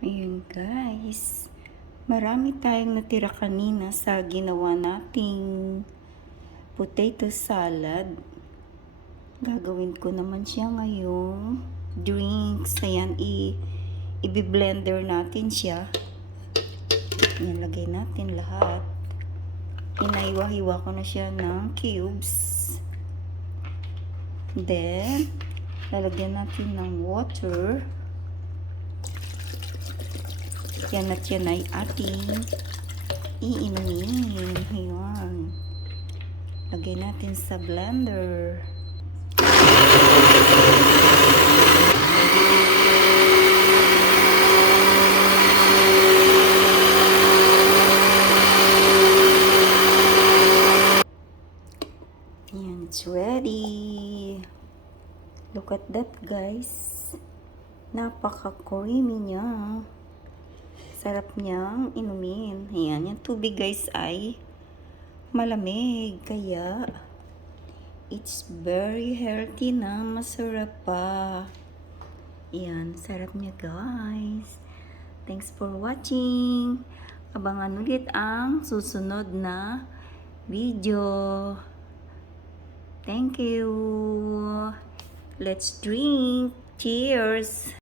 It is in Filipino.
Ayun guys, marami tayong natira kanina sa ginawa nating potato salad. Gagawin ko naman siya ngayong drinks. Ayan, i-blender natin siya. Nilagay natin lahat. Hinaiwa-hiwa ko na siya ng cubes. Then, lalagyan natin ng water. Yan at yan ay ating iinumin. Ayan. Lagay natin sa blender. Ayan, it's ready. Look at that guys. Napaka-creamy niya. Sarap niyang inumin. Ayan, yung tubig guys ay malamig. Kaya, it's very healthy na masarap pa. Ayan, sarap niya guys. Thanks for watching. Abangan ulit ang susunod na video. Thank you. Let's drink. Cheers.